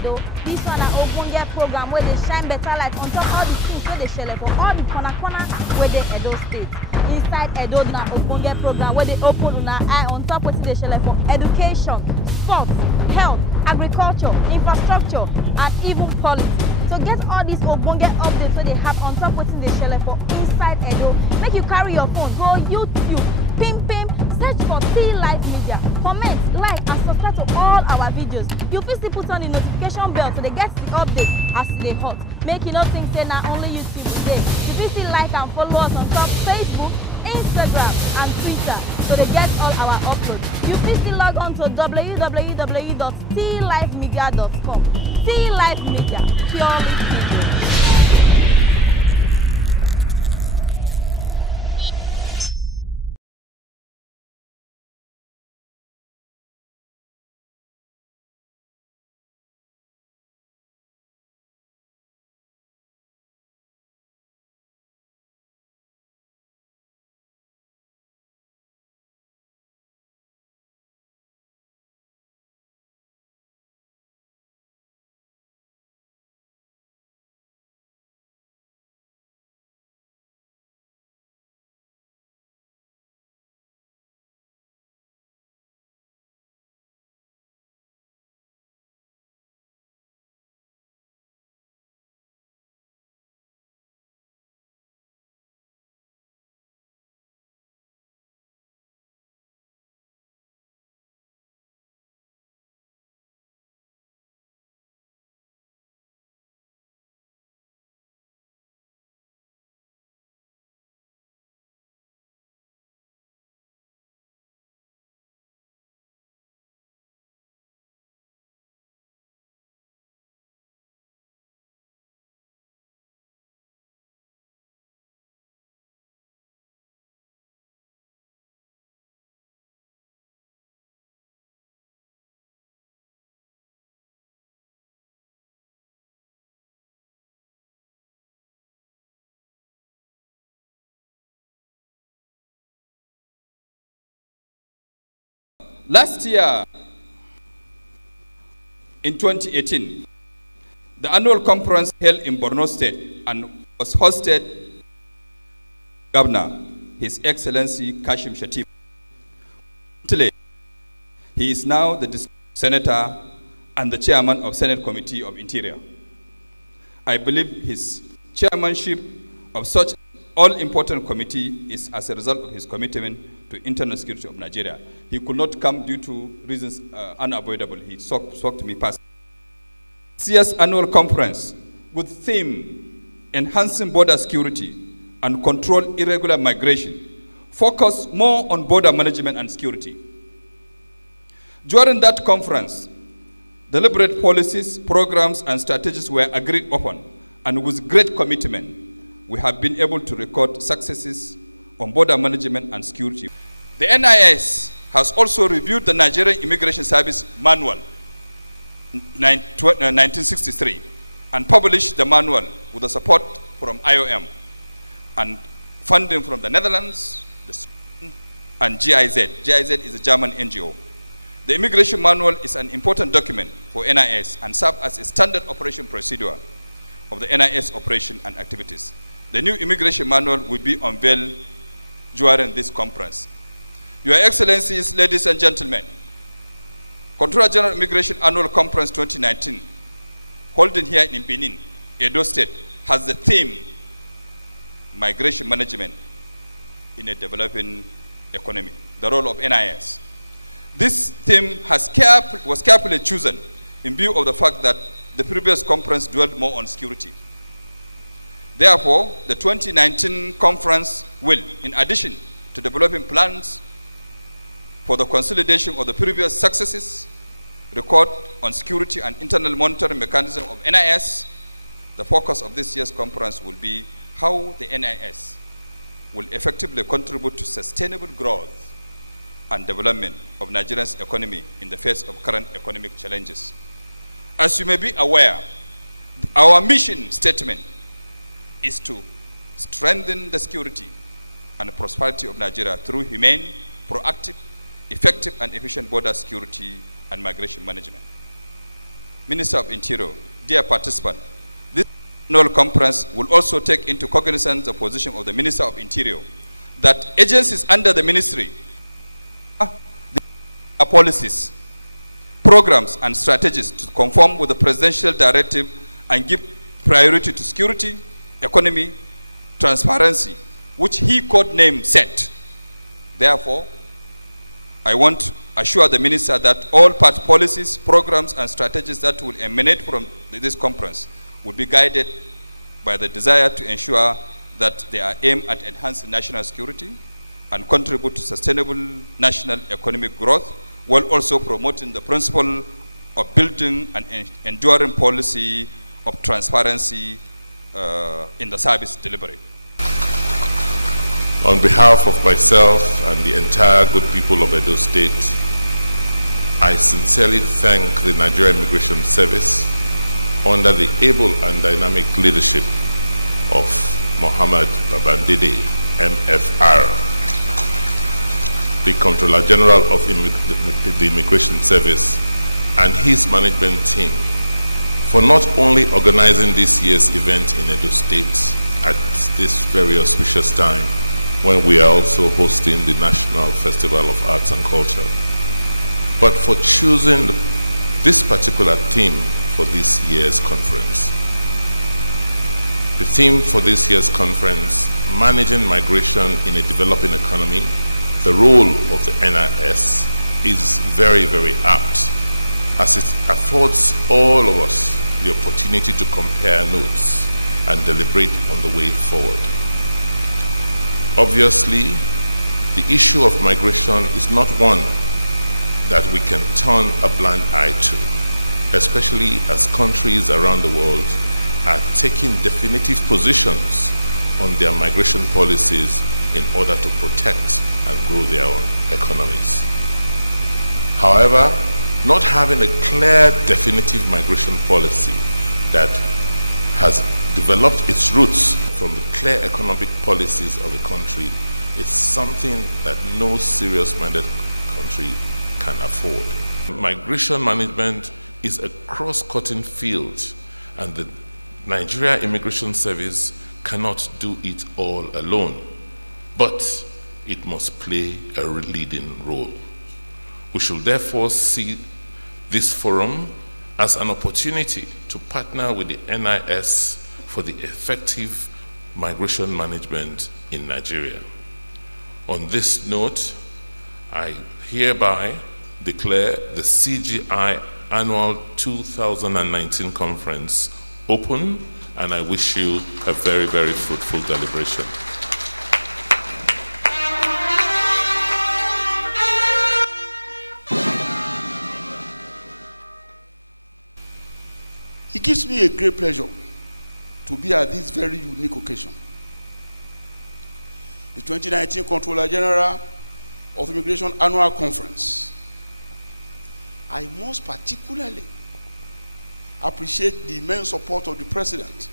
Edo. This one an ogbonge program where they shine better light on top all the things where they share for all the corner where they Edo State. Inside Edo na ogbonge program where they open una eye on top wetin dey shele for education, sports, health, agriculture, infrastructure, and even politics. So get all these ogbonge updates wey dey have on top wetin dey shele for inside Edo. Make you carry your phone, go YouTube, pim, search for T Live Media, comment, like, and subscribe to all our videos. You fit still put on the notification bell so they get the update as they hot. Make you no think say na only YouTube today. You fit still like and follow us on top Facebook, Instagram, and Twitter so they get all our uploads. You fit still log on to www.tlivemedia.com. T Live Media, purely video. Last year, in 2018, the annual conference held in Borno State and was hosted by Governor, His Excellency Kashim Shettima. He is now the Senator and the Chairman of Senate Committee of Interior. I believe his chairmanship of such all-important committee is as a result of his commitment to internal security of Nigeria. He could not come due to reasons unavoidable. He spoke to me personally. This year's annual conference with theme Enhancing Border Security and Control Irregular Migration focused more on border management and security. During that conference, deliberate policies, programs, and strategies were agreed upon, and with great commitment, we have been able to record successes on border management and security. The NIS has also reviewed the Nigerian Immigration Service Manual 1963 and published the manual with the support from IOM and funding from the Netherlands, and GIZ. GIZ is a German NGO. The Immigration Manual is an important document for NIS and serves as a standard operation procedure of the NIS operation and activities. The new Immigration Manual will be unveiled during this conference. Your Excellencies, ladies and gentlemen, Comptroller General Immigration Annual Conference 2019, holding here in Benin, Edo State, has the theme, Migration Management in a Developing Economy, the role of NIS. This theme was carefully chosen in view of the fact that the previous conference dwelled more on security. Therefore, the 2019 conference will, in addition to developing plans for the consolidation of the previous successes, record on security and internal monitoring mechanism of NIS, the focus of this year's conference will be how the NIS will effectively contribute to sustainable growth and development of Nigeria's economy in the face of current economic challenges. As you may be aware, our mission statement is to strengthen the security and prosperity of Nigeria through humane, proactive, effective, and efficient border security and migration management. Minister of Interior, dear participant, this annual conference will also take into cognizance the position of the Minister of Interior that agencies under the ministry are policies, programs, and strategies to conform with the presidential directive and give priority to security, economy, transparency, which he codenamed SET. Therefore, I want to assure the minister that all party policies, programs, and strategies that will emanate from this conference will be guided by the desire to ensure that they are aimed at enhancing national security and contribute to sustainable national economic growth, while also promoting the principle of building an enduring policy of transparency in the service delivery. On behalf of myself and the entire good people of Edo State, I sincerely thank the Nigerian Immigration Service under the able and dynamic leadership of Mohammed Babandide, MFR, the Comptroller General of the Immigration Service, and his management team for not only organizing this year's event in Edo State at this very auspicious time when we are also hosting the National Festival of Arts and Culture, but for choosing this particular theme for this year's conference. The theme for this year's conference, Managing Migration in a Developing Economy, the role of the NIS, is very, very apt, as it affords all of us the opportunity to compare notes and deliberate on the way forward. Obviously, the issue of migration is not one that we can turn a blind eye to, especially as countries around the world are taking definitive positions on their migration policies in order to protect and grow their own economies. However, not having a clear, definitive migration policy that has developed its roots from the clear economic policies of the country is something that no serious-minded country can afford. Migration management is a cross-cutting field, and the Nigeria Immigration Service cannot do it all alone, but it must play a leading role. We should therefore see this forum as an opportunity to partner with the NIS for the effective migration management in Nigeria. On this note, I hereby declare the CGI Annual 2019 Conference open, and I wish you a very, very fruitful deliberation. It gives me a great pleasure to be at this very unique occasion. The 2019 Comptroller General of Immigration Annual Conference. I most particularly appreciate the immense support of the President,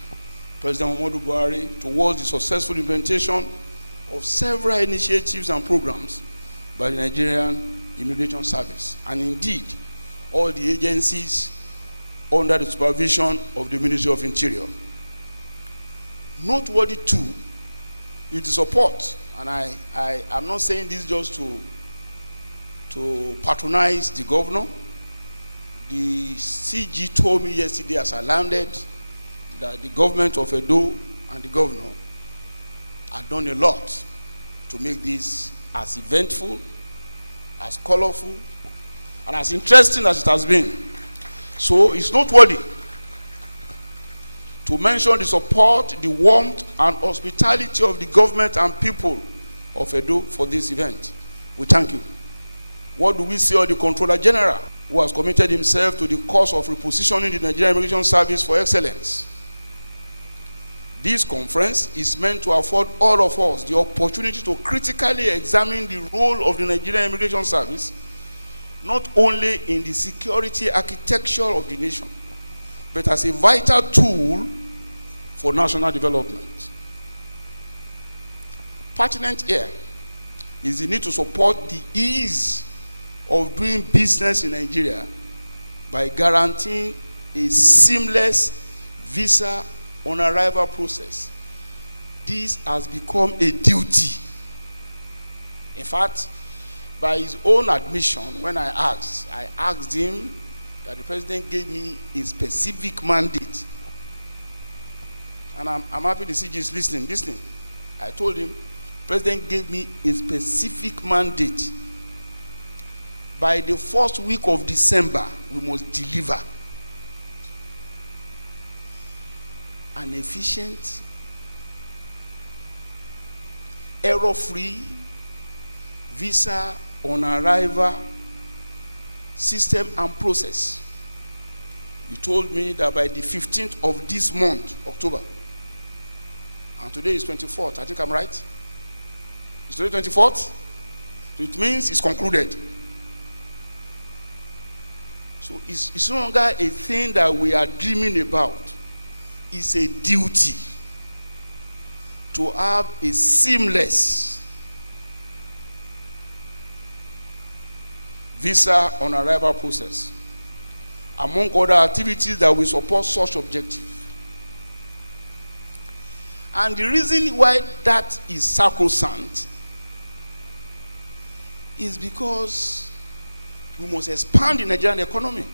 President Muhammadu Buhari, towards the successful implementation of several initiatives and programs by the Nigerian Immigration Service, and indeed all the agencies under the supervision of the Ministry of Interior. Noteworthy too is the support, and I'm not saying this just to patronize the governor. The CG told me yesterday as I landed that the government of Edo and the governor have done a lot to make this as eventful, as colorful, and as interesting as it has been. So it's noteworthy to mention the support, the warmth, and hospitality of the government and people of Edo for this event. We thank you. What do we say of the Comptroller General, who has committed himself to the cause of repositioning the Nigerian Immigration Service for excellence? This conference is meant to afford all of us the opportunity to critically examine the role of the Nigerian Immigration Service, not only in the security architecture of the nation, but as a vital tool for national development. Pertinent here is the need to support the ease of doing business in Nigeria by guaranteeing a seamless visa on arrival process. This has become a duty. In fact, by his own admission, when I asked him that the president gave me a specific mandate. And I'm happy the CG is listening. I told him, President gave me a specific mandate. By the first week of December, we must deliver an efficient, error-free visa on arrival system and process. He told me that by the 15th of this month, October, and today is 24th, I think I'm right? Is today 24th? So it means it's concluded. So it's no longer a thing that we are dreaming about. It's a duty to have a seamless visa on arrival process, among other activities that will support such objective. And the reason why that is sacrosanct is because we must expand the Nigerian economy.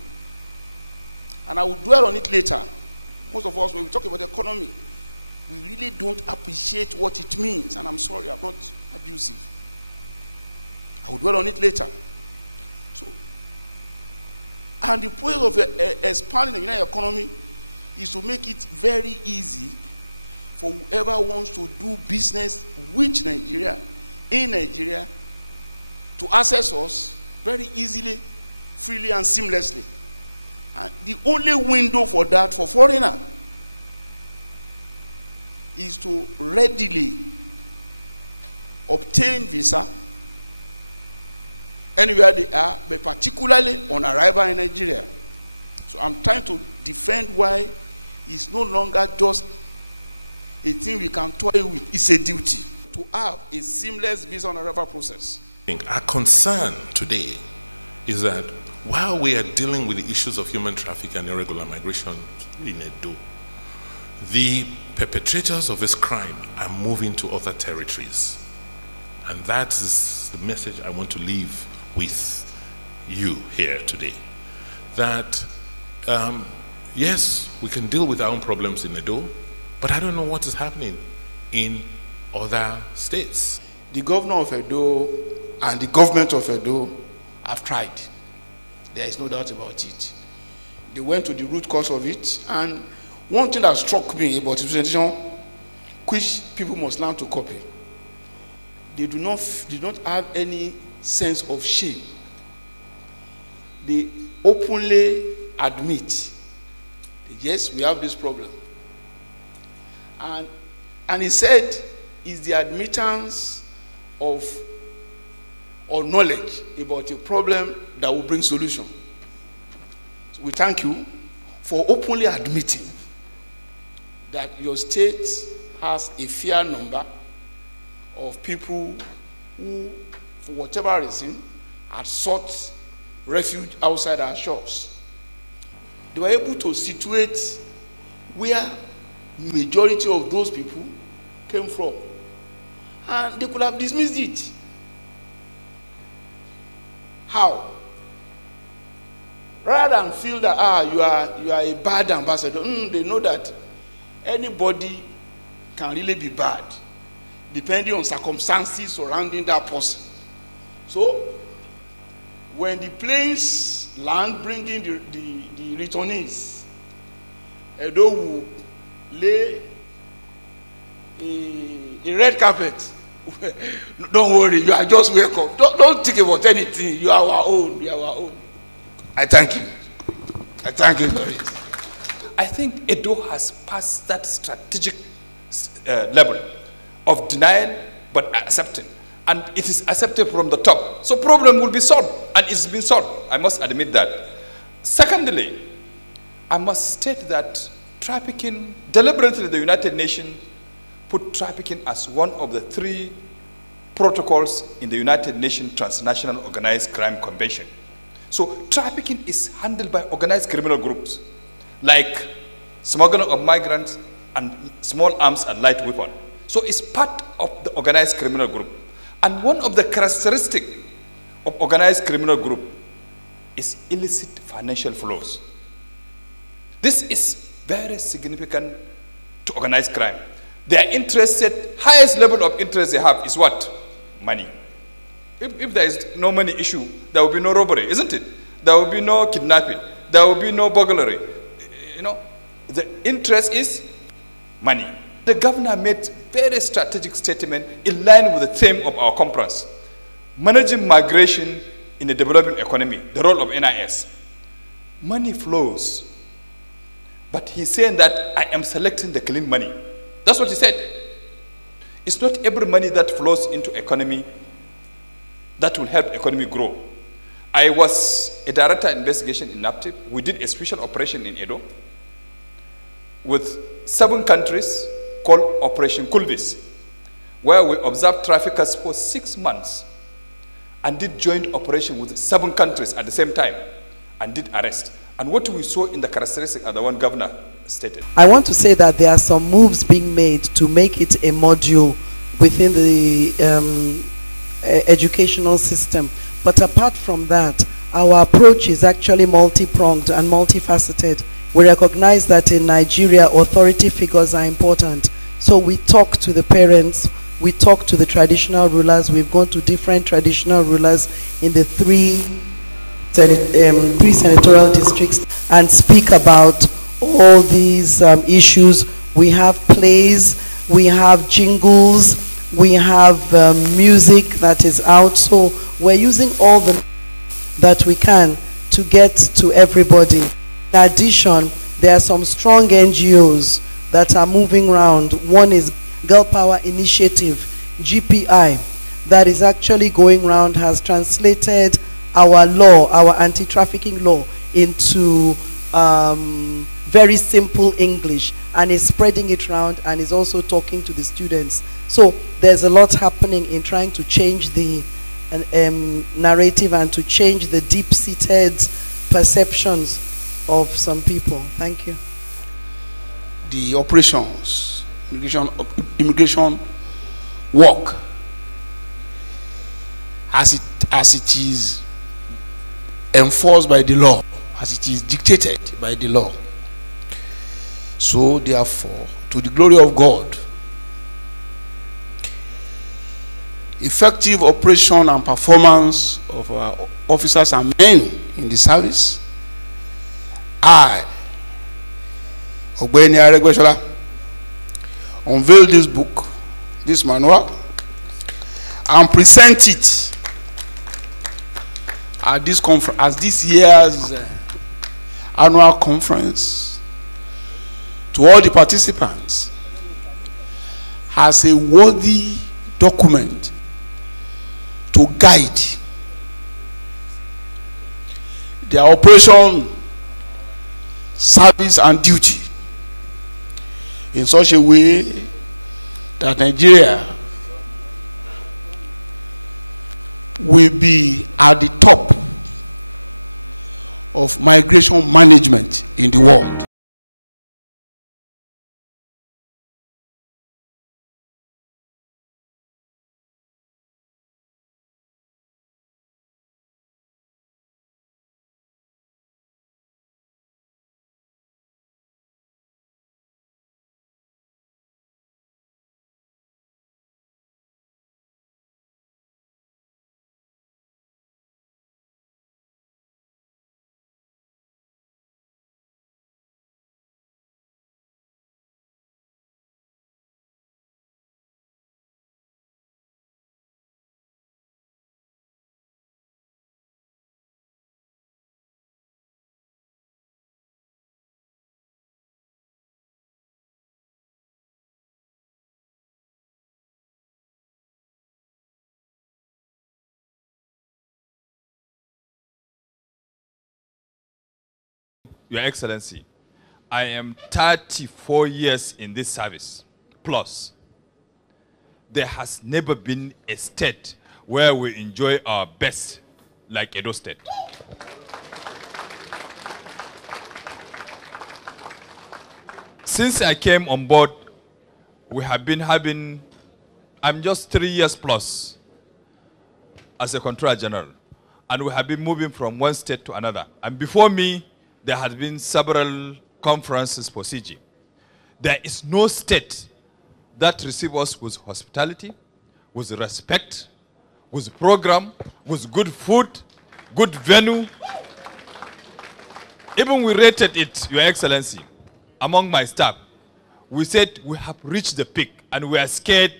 And I will dwell on it later. Most of us, when we talk about the economy, we really don't appreciate what it means. And I'm sorry, I'm not abusive. I will dwell on it later. So, and the point of expanding the Nigerian economy is to make it very easy for whoever wants to do business with Nigeria, in Nigeria, to access us very easily, freely, and seamlessly. And the only window for that for foreigner is to readily obtain visa anywhere they are, but particularly on arrival in Nigeria. So I'm trying to defend why it's no longer just a thing we can toy with. It's a duty to have a seamless visa on arrival process. Our concern today is that while we are dealing with the issues of human trafficking and irregular migration in Edo, the perpetrators of this crime are moving to other territories. And that is the message I want to leave with you here today. That, yes, we can deal with our own problems in Edo, but I don't know what is happening in other states. The governor of Edo and the government of Edo have tried. There is no doubt about it. They went to the root cause of it, and one thing that struck me about the presentation, which people must learn to copy, they did not have any sense of shame. They openly admit that yes, we have this problem. And he said it's the admittance of or knowledge about a problem that will bring solution. So we thank you for openly admitting that your state has a fair number of people who, for whatever reason, had sought refuge outside our shores. They were able to situate where majority of those people came from, and they could have dismissed it. How? Rather than feel that you are a bad ambassador, they know that anybody can really be bad, depending on circumstances surrounding that person. So, when the planes land bringing the returnees, Edo will lay a red carpet. Don't worry, you are just welcome. Don't think about anything. You are our own. You are our own. I thank you. I thank you for it. I think Edo has passed that strategic level of denial but accepting. And it is accepted from the top. So problem will be solved, and it's been solved. I must admit that. Secondly, I must state that trafficking, deliberately the United Nations put trafficking as one of the 3 protocols in the United Nations Transnational Organized Crime Convention. So trafficking is handled by organized criminal groups. like smuggling of migrants and small arms and light weapon. So it's part of the organized criminal group. And one of the characteristics of organized criminal group is illicit financial flows. This is very significant to organized crime. They are interested, highest level of interest they have is what? Money. If there is no money issue, there will be no robbery, isn't it? There will be no kidnapping. There will be no burglary. You know, the interest is money. The governor made very strategic statement in line with the theme of our conference. Managing migration in a developing economy, the role of NIS. Money flows. But he's saying that I am selecting the clean money. That's what he said. It's not every money that flows into economy that will help economy grow. I was a director of investigation in NAPTIP. We did a special operation in Edo with 7 countries called Operation Kulvis, where we observed traffickers for 6 months and did joint operation with 7 countries at the same time and did arrest. And what we saw in the characteristics are the one governor stated. I want to say that there are some moves being made to make it a module within the educational system. But apart from that, our approach is actually multi-pronged and multifaceted. We recognize that in Nigeria, authority figures are important. So we talk to the parents, we talk to the traditional rulers. We've gone to different traditional rulers in the three senatorial districts and speak about all these issues. We have plays, we have jingles, we have music that is out. So we're using all the that we can to get to everybody. In addition, there are some strong NGOs that are moving around. One is Girl Power Initiative, GPI, that is actually going around, has translated our law, our anti-trafficking law, into very simple English, and is spreading it around and is also talking to the students. So there's a lot happening in trying to change the narrative and to change the deep-seated perceptions of some people. Thank you. The operations, immigration work, as it is enforced by the law, as it is dictated by the law. So therefore, to the glory of God, effective operation and performance of our officers and men in the service, I, Ogbeni Aregbesola, unveil this book, this manual, and present it at this conference, as this year's annual conference, to all the participants as a worthy document to guide their operation, service, and duty in such a way that Nigeria will be at the top of migration management in the world. Your Excellency, I am 34 years in this service, plus. There has never been a state where we enjoy our best like Edo State. Since I came on board, we have been having, I'm just 3 years plus as a Comptroller General, and we have been moving from one state to another. And before me, there had been several conferences for CG. There is no state that receives us with hospitality, with respect, with program, with good food, good venue. Even we rated it, Your Excellency, among my staff. We said we have reached the peak and we are scared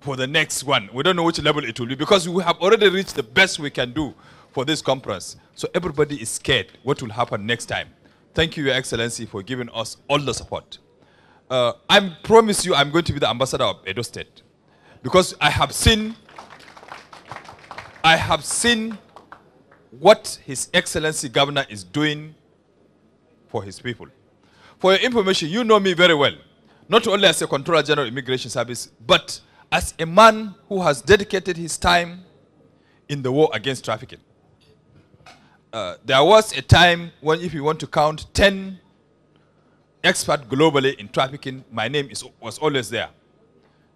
for the next one. We don't know which level it will be because we have already reached the best we can do for this conference. So everybody is scared what will happen next time. Thank you, Your Excellency, for giving us all the support. I promise you I'm going to be the ambassador of Edo State because I have seen what His Excellency Governor is doing for his people. For your information, you know me very well, not only as a Comptroller General of Immigration Service, but as a man who has dedicated his time in the war against trafficking. There was a time when, if you want to count 10 experts globally in trafficking, my name was always there.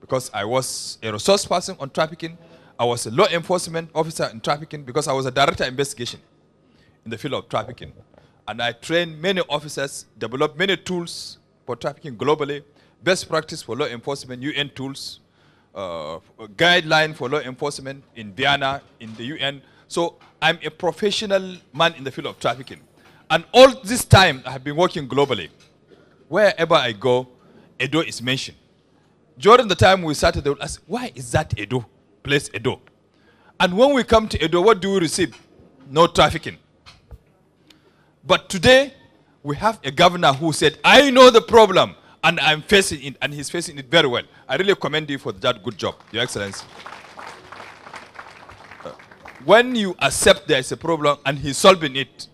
Because I was a resource person on trafficking, I was a law enforcement officer in trafficking because I was a director of investigation in the field of trafficking. And I trained many officers, developed many tools for trafficking globally, best practice for law enforcement, UN tools, guideline for law enforcement in Vienna, in the UN. So I'm a professional man in the field of trafficking. And all this time I have been working globally. Wherever I go, Edo is mentioned. During the time we started, they would ask, why is that Edo? Place Edo. And when we come to Edo, what do we receive? No trafficking. But today, we have a governor who said, I know the problem, and I'm facing it, and he's facing it very well. I really commend you for that good job, Your Excellency. When you accept there is a problem, and he's solving it,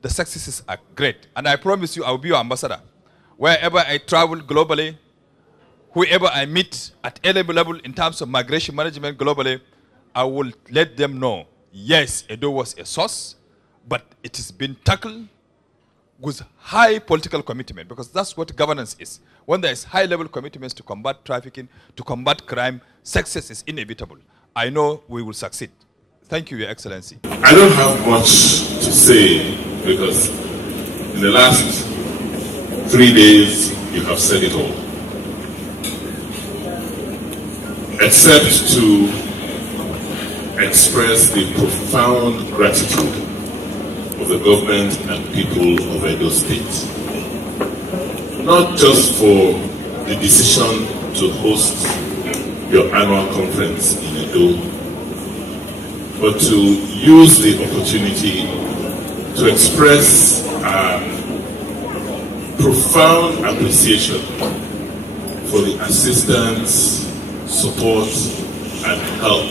the successes are great. And I promise you, I will be your ambassador. Wherever I travel globally, whoever I meet at any level in terms of migration management globally, I will let them know, yes, Edo was a source, but it has been tackled with high political commitment, because that's what governance is. When there is high-level commitments to combat trafficking, to combat crime, success is inevitable. I know we will succeed. Thank you, Your Excellency. I don't have much to say because in the last 3 days, you have said it all. Except to express the profound gratitude of the government and people of Edo State. Not just for the decision to host your annual conference in Edo, but to use the opportunity to express profound appreciation for the assistance, support, and help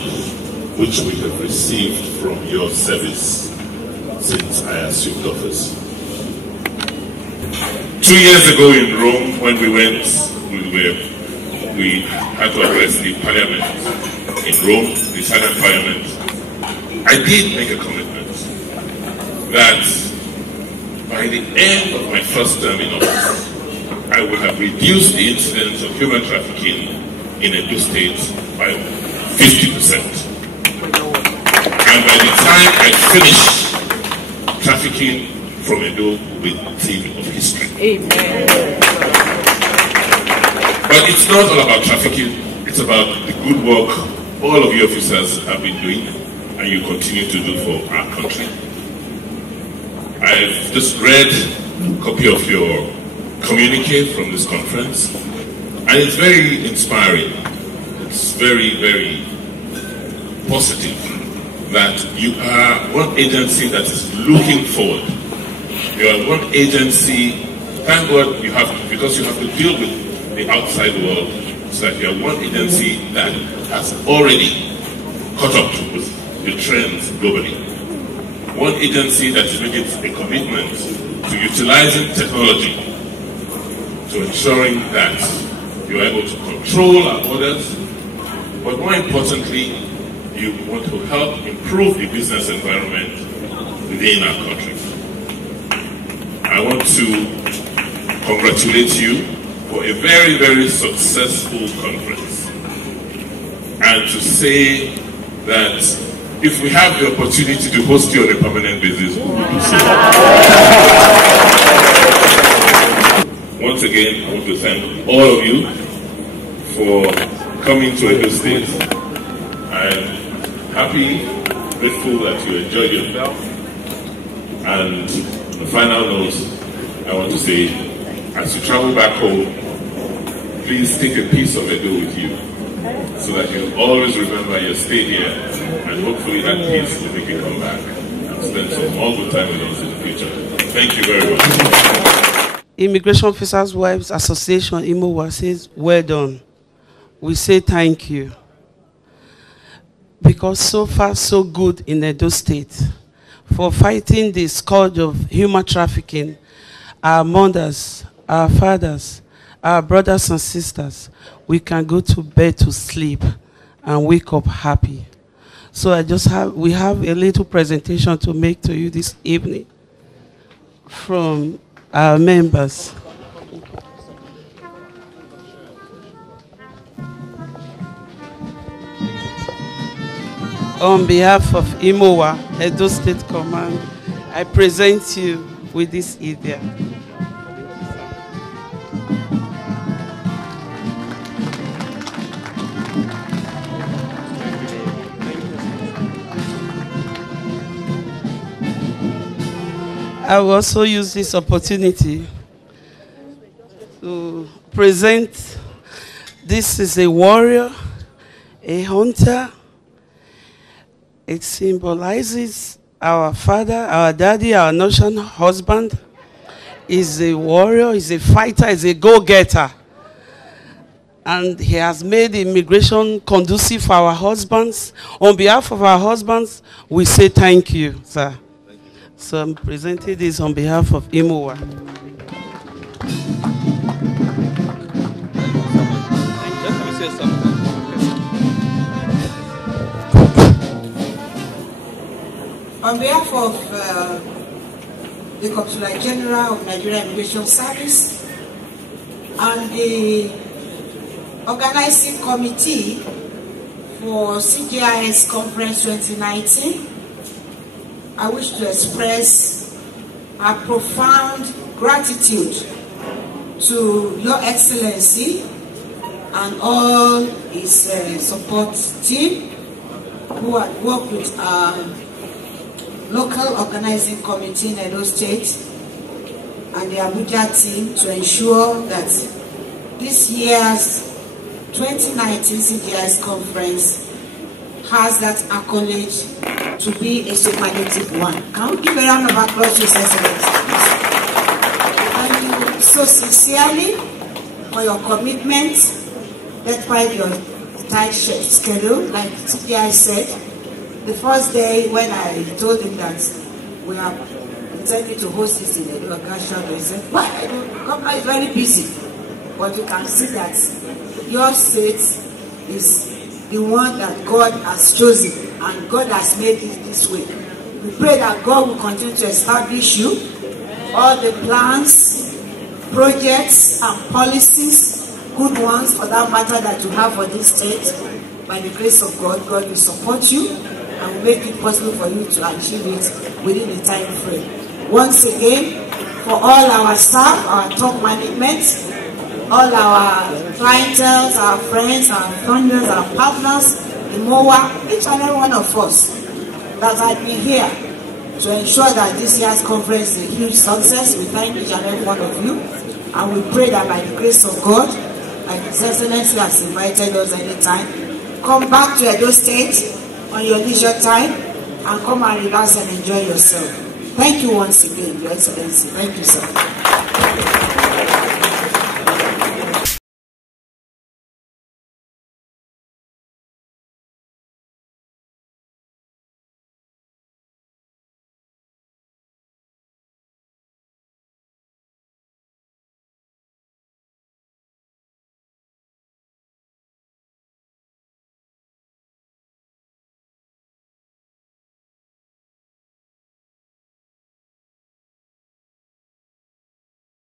which we have received from your service since I assumed office. 2 years ago in Rome, when we had to address the parliament in Rome, the Italian parliament, I did make a commitment that by the end of my first term in office, I would have reduced the incidence of human trafficking in Edo State by 50%. And by the time I finished, trafficking from Edo will see history. Amen. But it's not all about trafficking, it's about the good work all of you officers have been doing and you continue to do for our country. I've just read a copy of your communique from this conference, and it's very inspiring. It's very, very positive that you are one agency that is looking forward. You are one agency, thank God you have, because you have to deal with the outside world, so that you are one agency that has already caught up with the trends globally. One agency that is making a commitment to utilizing technology to ensuring that you are able to control our borders, but more importantly, you want to help improve the business environment within our country. I want to congratulate you for a very, very successful conference. And to say that if we have the opportunity to host you on a permanent basis, once again, I want to thank all of you for coming to Edo State. I'm happy, grateful that you enjoyed it. And on the final note, I want to say, as you travel back home, please take a piece of Edo with you, so that you always remember your stay here, and hopefully that piece will make you come back and spend some more good time with us in the future. Thank you very much. Immigration Officers Wives Association, IMOWA, says, well done. We say thank you. Because so far, so good in Edo State for fighting the scourge of human trafficking. Our mothers, our fathers, our brothers and sisters, we can go to bed to sleep and wake up happy. So we have a little presentation to make to you this evening from our members. On behalf of IMOWA, Edo State Command, I present you with this idea. I will also use this opportunity to present. This is a warrior, a hunter. It symbolizes our father, our daddy, our nation husband. Is a warrior, is a fighter, is a go-getter. And he has made immigration conducive for our husbands. On behalf of our husbands, we say thank you, sir. So I'm presenting this on behalf of IMOWA. On behalf of the Comptroller General of Nigeria Immigration Service and the organizing committee for CGIS Conference 2019, I wish to express our profound gratitude to Your Excellency and all his support team who had worked with our local organizing committee in Edo State and the Abuja team to ensure that this year's 2019 CGIS conference has that accolade to be a superlative one. Can we give a round of applause to His Excellency? Thank you so sincerely for your commitment, despite your tight schedule. Like CGI said, the first day when I told him that we are intending to host this in the Ogasha, he said, "Why? Governor is very busy." But you can see that your state is the one that God has chosen, and God has made it this way. We pray that God will continue to establish you, all the plans, projects, and policies, good ones for that matter, that you have for this state. By the grace of God, God will support you and will make it possible for you to achieve it within the time frame. Once again, for all our staff, our top management, all our clientele, our friends, our funders, our partners, the MOA, each and every one of us that have been here to ensure that this year's conference is a huge success. We thank each and every one of you, and we pray that by the grace of God, and His Excellency has invited us anytime, come back to Edo State on your leisure time and come and relax and enjoy yourself. Thank you once again, Your Excellency. Thank you, sir.